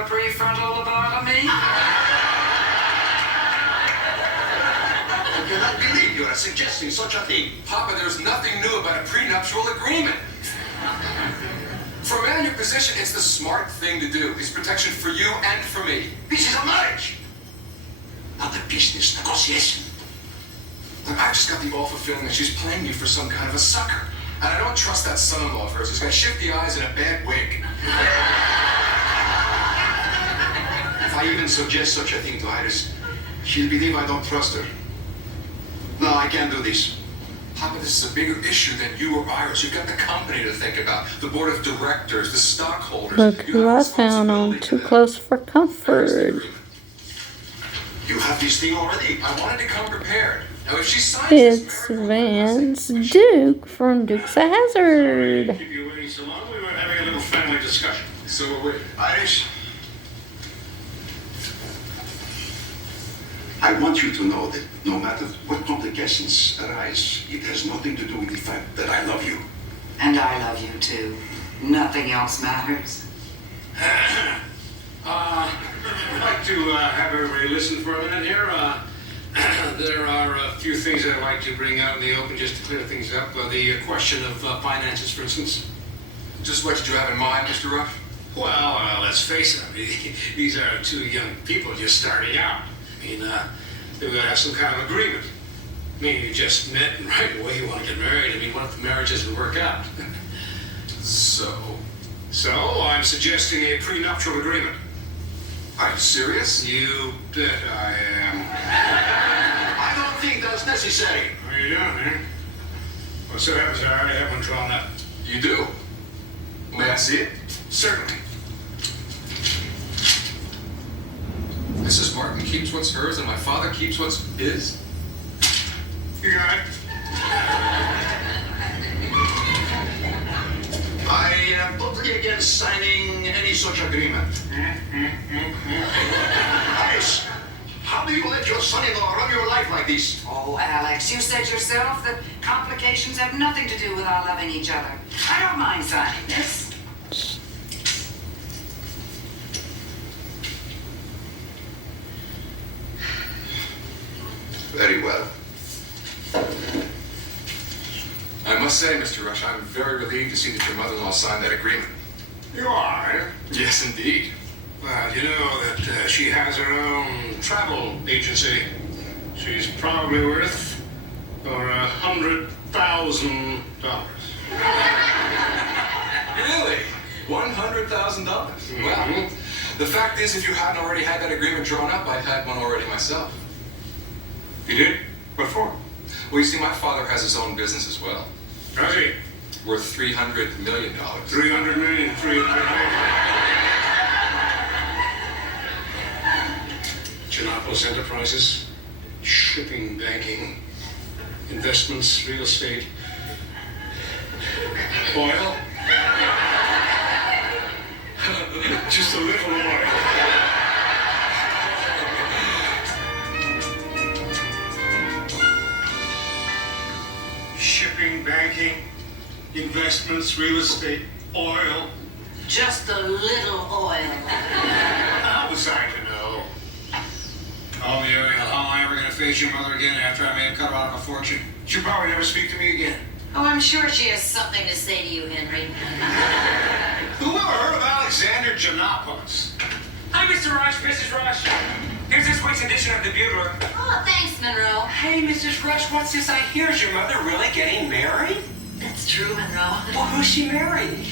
a prefrontal lobotomy? I cannot believe you are suggesting such a thing. Papa, there's nothing new about a prenuptial agreement. For a man in your position, it's the smart thing to do. It's protection for you and for me. This is a marriage, not a business negotiation. Look, I've just got the awful feeling that she's playing you for some kind of a sucker. And I don't trust that son-in-law of hers who's going to shift the eyes in a bad wig. If I even suggest such a thing to Iris, she'll believe I don't trust her. No, I can't do this. Papa, this is a bigger issue than you or Iris. You've got the company to think about, the board of directors, the stockholders. Look You who have I found on responsibility Too to them. Close for There's the Comfort. agreement. You have this thing already. I wanted to come prepared. Now, if she signs this It's marriage Vance Duke from Dukes of Hazzard. Keep you waiting so long. We were having a little family discussion. so are we. Iris, I want you to know that no matter what complications arise, it has nothing to do with the fact that I love you. And I love you too. Nothing else matters. I'd like to have everybody listen for a minute here. There are a few things I'd like to bring out in the open just to clear things up. The question of finances, for instance. Just what did you have in mind, Mr. Rush? Well, let's face it. I mean, these are two young people just starting out. I mean, they've got to have some kind of agreement. I mean, you just met and right away you want to get married. I mean, what if the marriage doesn't work out? So, I'm suggesting a prenuptial agreement. are you serious? You bet I am. I don't think that's necessary. How you doing, man? Well, so happens I already have one drawn up. You do? May I see it? Certainly. Mrs. Martin keeps what's hers and my father keeps what's his? You got it. I am totally against signing any such agreement. Iris, how do you let your son-in-law run your life like this? Oh, Alex, you said yourself that complications have nothing to do with our loving each other. I don't mind signing this. Very well. I must say, Mr. Rush, I'm very relieved to see that your mother-in-law signed that agreement. You are, eh? Yes, indeed. Well, you know that she has her own travel agency. She's probably worth over $100,000. Really? $100,000? Well, the fact is, if you hadn't already had that agreement drawn up, I'd had one already myself. You did? What for? Well, you see, my father has his own business as well, Does he? worth $300 million. 300 million, 300 million. Giannopoulos Enterprises, shipping, banking, investments, real estate, oil. Just a little oil. Shipping, banking, investments, real estate, oil. Just a little oil. How was I to know? Oh, Muriel, how am I ever going to face your mother again after I made a cut out of a fortune? She'll probably never speak to me again. Oh, I'm sure she has something to say to you, Henry. Who ever heard of Alexander Giannopoulos? Hi, Mr. Rush, Mrs. Rush. Here's this week's edition of the Bugler. Oh, thanks, Monroe. Hey, Mrs. Rush, what's this I hear? Is your mother really getting married? That's true, Monroe. Well, who's she marrying?